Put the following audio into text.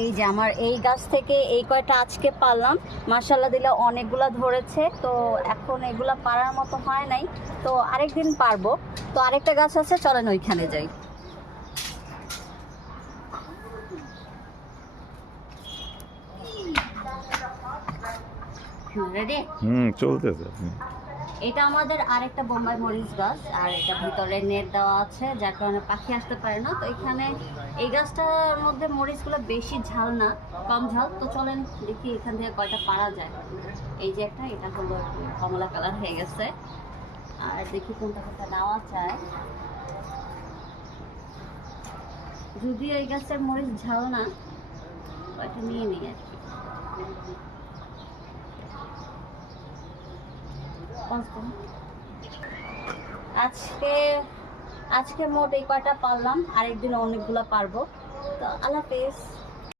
এই যে আমার এই গাছ থেকে এই কয়টা আজকে পারলাম, মাশাআল্লাহ দিলে অনেকগুলা ধরেছে। তো এখন এগুলা পারার মতো হয় নাই, তো আরেকদিন পারবো। তো আরেকটা গাছ আছে, চলেন ওইখানে যাই। রেডি? চলতেছে। এটা আমাদের আরেকটা বোম্বাই মরিচ গাছ, আর এটা ভিতরে নেট দেওয়া আছে যার কারণে পাখি আসতে পারে না। তো এখানে এই গাছটার মধ্যে মরিচগুলো বেশি ঝাল না, কম ঝাল। তো চলেন দেখি এখান থেকে কয়টা পারা যায়। এই যে একটা, এটা হলো একটু কমলা কালার হয়ে গেছে। আর দেখি কোনটা কোনটা নেওয়া যায়। যদিও এই গাছের মরিচ ঝাল না, কয়টা নিয়ে নিই আর কি। আজকে আজকে মোট এই কয়টা পারলাম, আরেকদিন অনেকগুলা পারবো। তো আল্লাহ হাফেজ।